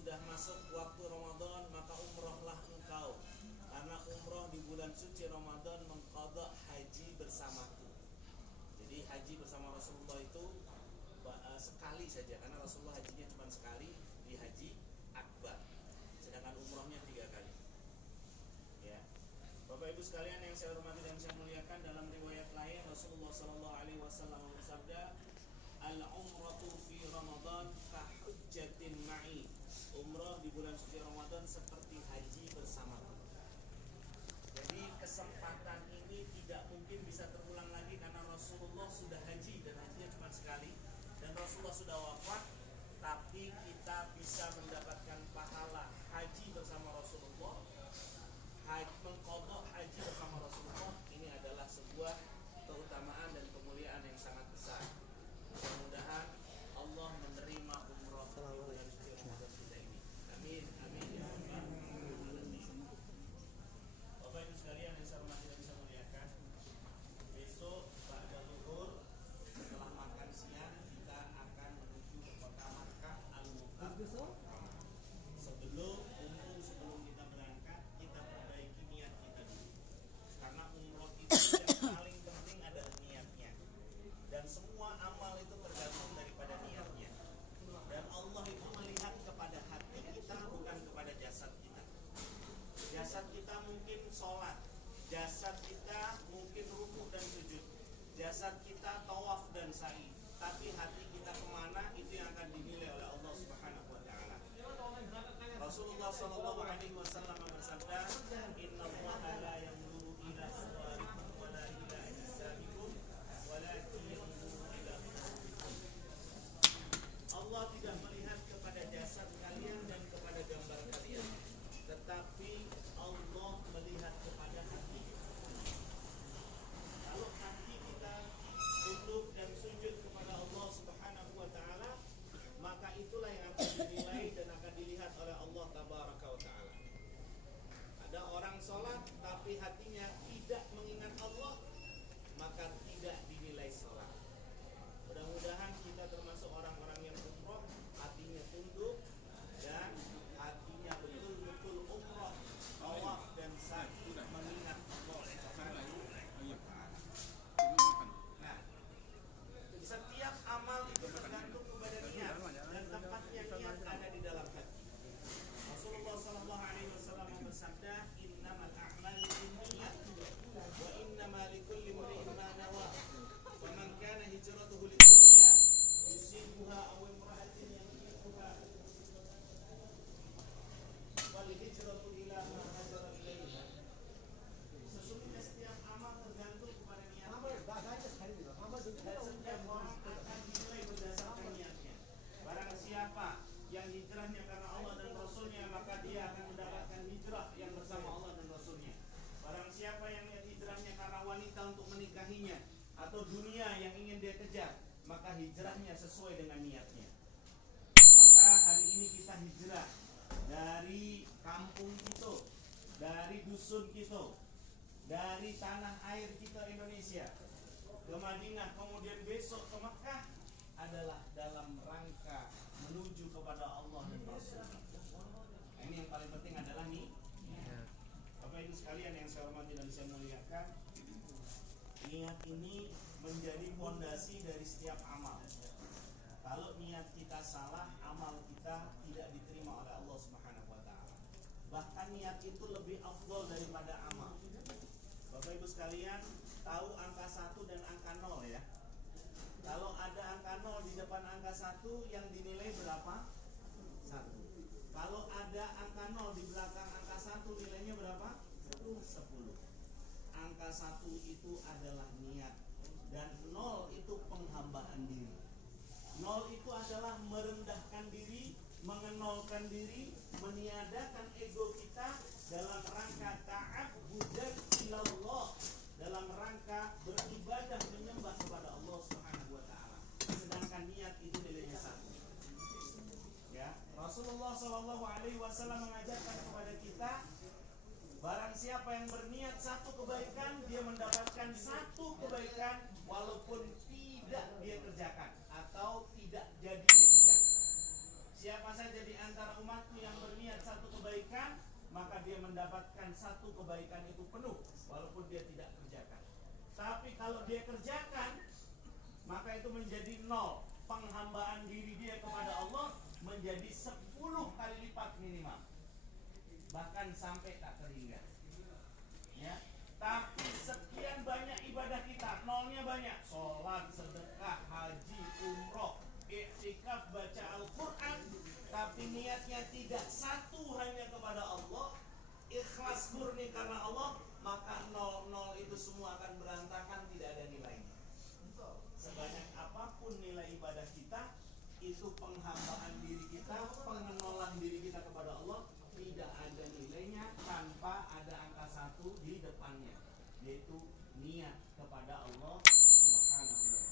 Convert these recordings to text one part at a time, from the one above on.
sudah masuk waktu Ramadan, maka umrohlah engkau, karena umroh di bulan suci Ramadan mengqadha haji bersamaku. Jadi haji bersama Rasulullah itu sekali saja, karena Rasulullah hajinya cuma sekali di haji akbar, sedangkan umrohnya 3 kali. Ya, Bapak Ibu sekalian yang saya hormati dan saya muliakan, dalam riwayat lain Rasulullah SAW bersabda, al-umratu fi Ramadan ka hujjatin ma'i. Umrah di bulan suci Ramadan seperti haji bersamaku. Jadi kesempatan ini tidak mungkin bisa terulang lagi, karena Rasulullah sudah haji dan hajinya cuma sekali, dan Rasulullah sudah wafat. Tapi kita bisa mendapatkan pahala haji bersama Rasulullah, mengqadha haji bersama Rasulullah. Ini adalah sebuah keutamaan dan kemuliaan yang sangat besar. Mudah-mudahan Allah menerima umrah di bulan suci Ramadan kita ini. Amin, amin ya rabbal alamin. Bapak Ibu sekalian yang saya hormati dan saya muliakan, besok pada zuhur setelah makan siang kita akan menuju ke kota Makkah Al-Mukarramah. Sebelum kita berangkat, kita perbaiki niat kita dulu. Karena umrah itu yang paling penting adalah niatnya. Dan semua amal itu tergantung daripada niatnya. Dan Allah itu melihat kepada hati kita, bukan kepada jasad kita. Jasad kita mungkin sholat, jasad kita mungkin rukuk dan sujud, jasad kita tawaf dan sa'i, tapi hati kita kemana, itu yang akan dinilai oleh Allah Subhanahu wa ta'ala. Rasulullah SAW bersabda, innallaha la yanzuru ila suwarikum wa la ila ajsamikum walakin yanzuru ila qulubikum. Allah tidak melihat kepada jasad kalian dan kepada gambar kalian, tetapi Allah melihat kepada hati. Kalau hati kita tunduk dan sujud kepada Allah Subhanahu wa ta'ala, maka itulah yang akan dinilai dan akan dilihat oleh Allah Tabaraka wa ta'ala. Ada orang sholat tapi hatinya tidak mengingat Allah, maka tidak dinilai sholat. Mudah-mudahan kita termasuk orang-orang yang umroh, hatinya tunduk dan hatinya betul-betul umroh, tawaf dan sa'i mengingat Allah Subhanahu wa ta'ala. Nah, setiap amal itu tergantung kepada niat, dan tempatnya niat ada di dalam hati. Rasulullah SAW bersabda, innamal a'malu binniyat wa innama likulli imri'in ma nawa. Wa man kana hijratuhu lidunya yusibuha aw imra'atin yankihuha wal hijratu ila ma hajara ilaiha. Sesungguhnya setiap amal tergantung kepada niatnya, dan setiap orang akan dinilai berdasarkan niatnya. Barang siapa yang hijrahnya karena Allah dan Rasulnya, maka dia akan mendapatkan hijrah yang bersama Allah dan Rasulnya. Barang siapa yang hijrahnya karena wanita untuk menikahinya atau dunia yang ingin dia kejar, maka hijrahnya sesuai dengan niatnya. Maka hari ini kita hijrah dari kampung kita, dari dusun kita, dari tanah air kita Indonesia ke Madinah, kemudian besok ke Makkah, adalah dalam rangka menuju kepada Allah dan Rasul. Nah, ini yang paling penting adalah nih. Bapak Ibu sekalian yang saya hormati dan saya muliakan, niat ini menjadi fondasi dari setiap amal. Kalau niat kita salah, amal kita tidak diterima oleh Allah Subhanahu wa ta'ala. Bahkan niat itu lebih afdal daripada amal. Bapak Ibu sekalian, tahu angka 1 dan angka 0 ya. Kalau ada angka 0 di depan angka 1, yang dinilai berapa? 1. Kalau ada angka 0 di belakang angka 1, nilainya berapa? 10. Angka 1 itu adalah niat, dan 0 itu penghambaan diri. 0 itu adalah merendahkan diri, mengenolkan diri, meniadakan ego kita dalam rangka ta'abbudan ilallah, dalam rangka beribadah menyembah kepada Allah Subhanahu wa ta'ala. Sedangkan niat itu nilainya 1. Ya, Rasulullah SAW mengajarkan kepada kita, barang siapa yang berniat satu kebaikan, dia mendapatkan satu kebaikan walaupun tidak dia kerjakan atau tidak jadi dia kerjakan. Siapa saja di antara umatku dia mendapatkan satu kebaikan itu penuh walaupun dia tidak kerjakan. Tapi kalau dia kerjakan, maka itu menjadi 0. Penghambaan diri dia kepada Allah menjadi 10 kali lipat minimal, bahkan sampai tak terhingga. Ya, tapi sekian banyak ibadah kita, nolnya banyak. Sholat, sedekah, haji, umroh, iktikaf, baca Al-Quran, tapi niatnya tidak satu hanya kepada Allah, ikhlas murni karena Allah, maka 0 itu semua akan berantakan, tidak ada nilainya. Sebanyak apapun nilai ibadah kita, itu penghambaan diri kita, pengenalan diri kita kepada Allah, tidak ada nilainya tanpa ada angka 1 di depannya, yaitu niat kepada Allah Subhanahu wa ta'ala.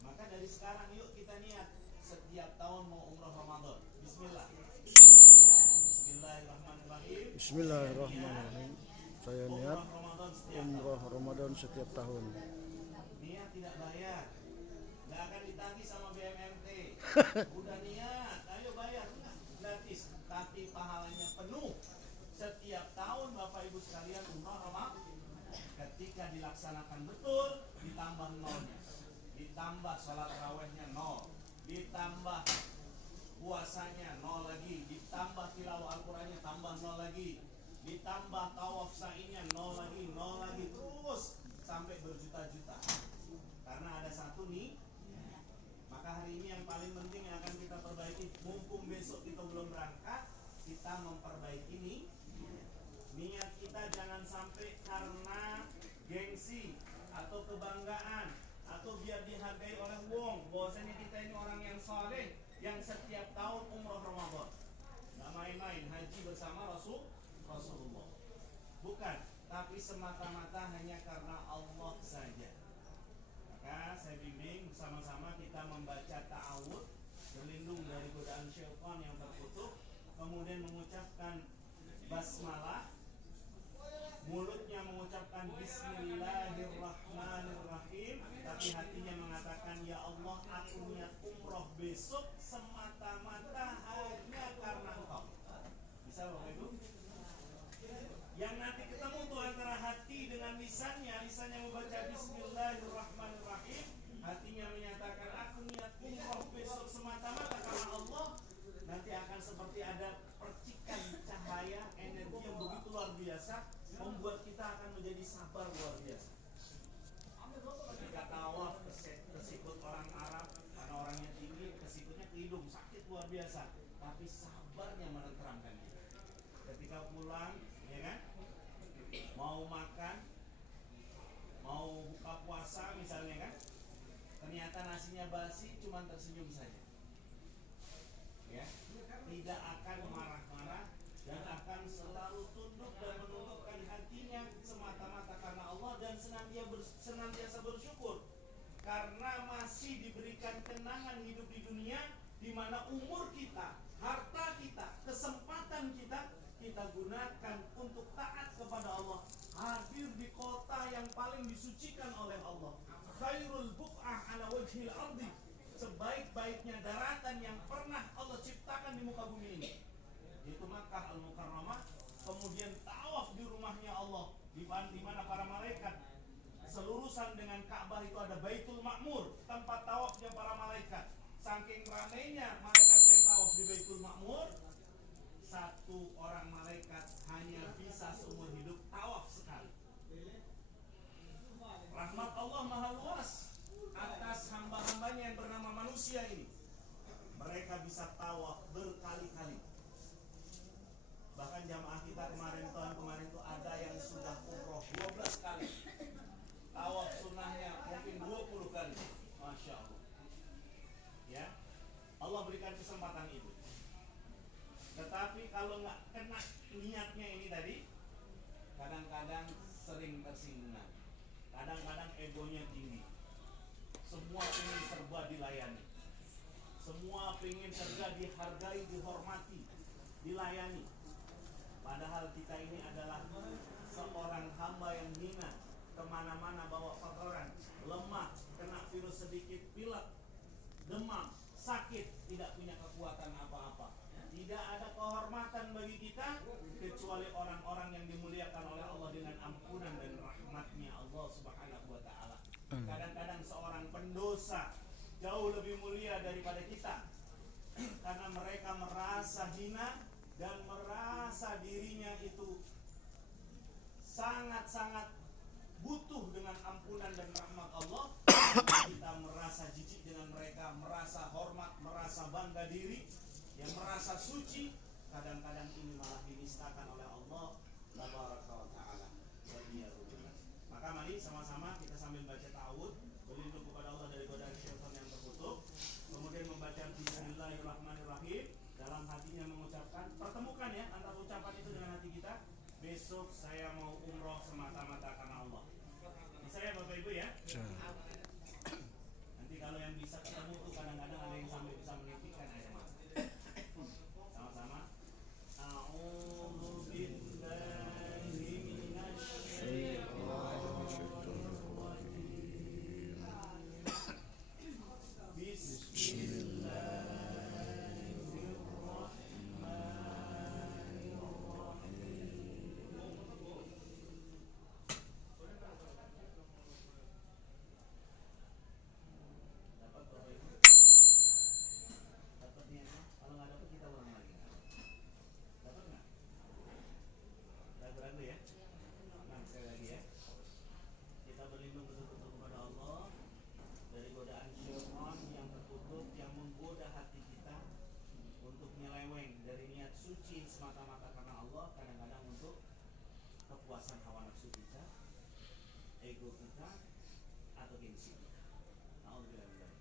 Maka dari sekarang yuk kita niat setiap tahun mau umrah Ramadan. Bismillah. Bismillahirrahmanirrahim. Bismillahirrahmanirrahim. Saya niat umrah Ramadan setiap tahun. Niat tidak bayar, nggak akan ditagih sama BMMT. Udah niat, ayo bayar, gratis. Tapi pahalanya penuh. Setiap tahun Bapak Ibu sekalian umrah Ramadan, ketika dilaksanakan betul, ditambah 0-nya, ditambah sholat tarawihnya 0, ditambah puasanya 0 lagi, ditambah tilawah Al-Qurannya tambah 0 lagi, ditambah tawaf sa'inya 0 lagi, 0 lagi, terus sampai berjuta-juta. Karena ada satu nih. Maka hari ini yang paling penting yang akan kita perbaiki, mumpung besok kita belum berangkat, kita memperbaiki nih niat kita. Jangan sampai karena gengsi atau kebanggaan atau biar dihargai oleh wong, bahwasanya kita ini orang yang saleh yang setiap tahun umrah Ramadan, nggak main-main haji bersama Rasulullah. Bukan, tapi semata-mata hanya karena Allah saja. Maka saya bimbing bersama-sama kita membaca ta'awud, berlindung dari godaan syaitan yang terkutuk, kemudian mengucapkan basmalah, mulutnya mengucapkan Bismillahirrahmanirrahim, tapi hatinya mengatakan, ya Allah, aku niat umroh besok semata-mata hanya karena Engkau. Bisa Bapak Ibu? Yang nanti ketemu tuh antara hati dengan lisannya membaca Bismillahirrahmanirrahim, hatinya menyatakan aku niat umroh besok semata-mata karena Allah, nanti akan seperti ada percikan cahaya energi yang begitu luar biasa, membuat kita akan menjadi sabar luar biasa. Ketika tawaf kesikut orang Arab, karena orangnya tinggi, kesikutnya ke hidung, sakit luar biasa, tapi sabarnya menenteramkan kita. Ketika pulang, ya kan, mau makan, mau buka puasa misalnya kan, ternyata nasinya basi, cuma tersenyum saja, ya, tidak akan marah-marah dan akan selalu tunduk dan menundukkan hatinya semata-mata karena Allah, dan senantiasa bersyukur karena masih diberikan kenangan hidup di dunia, di mana umur kita, harta kita, kesempatan kita gunakan untuk taat kepada Allah, hadir di kota yang paling disucikan oleh Allah, khairul buq'ah ala wajhil ardi, sebaik-baiknya daratan yang pernah Allah ciptakan di muka bumi ini, yaitu Makkah Al-Mukarramah. Kemudian tawaf di rumahnya Allah, di mana para malaikat selurusan dengan Ka'bah itu ada Baitul Ma'mur, tempat tawafnya para malaikat. Saking ramainya malaikat yang tawaf di Baitul Ma'mur, satu orang malaikat hanya bisa seumur hidup tawaf sekali. Rahmat Allah maha luas atas hamba-hambanya yang bernama manusia ini. Mereka bisa tawaf berkali-kali. Bahkan jamaah kita tahun kemarin itu ada yang sudah umroh 12 kali. Tawaf sunnahnya mungkin 20 kali. Masya Allah. Ya, Allah berikan kesempatan itu. Tetapi kalau nggak kena niatnya ini tadi, kadang-kadang sering tersinggungan, kadang-kadang egonya tinggi, semua ingin serba dilayani, semua ingin serba dihargai, dihormati, dilayani. Padahal kita ini adalah seorang hamba yang hina, kemana-mana bawa kotoran, lemah, kena virus sedikit, pilek, demam, sakit, tidak punya kekuatan apa-apa. Tidak ada kehormatan bagi kita kecuali orang jauh lebih mulia daripada kita, karena mereka merasa hina dan merasa dirinya itu sangat-sangat butuh dengan ampunan dan rahmat Allah. Kita merasa jijik dengan mereka, merasa hormat, merasa bangga diri, yang merasa suci. Kadang-kadang ini malah dinistakan oleh Allah Tabaraka wa Ta'ala. Maka mari sama-sama kita sambil baca ta'awud, berlindung kepada Allah dari godaan syaitan yang terkutuk, kemudian membaca Bismillahirrahmanirrahim, dalam hatinya mengucapkan, pertemukan ya antara ucapan itu dengan hati kita. Besok saya mau umroh semata-mata karena Allah. Bisa ya Bapak Ibu ya? Nanti kalau yang bisa ketemu tuh kadang-kadang ada yang sampai bisa menitikkan air mata. Sama-sama. A'udzu billahi semata-mata karena Allah, kadang-kadang untuk kepuasan hawa nafsu kita, ego kita, atau gengsi kita. Alhamdulillah.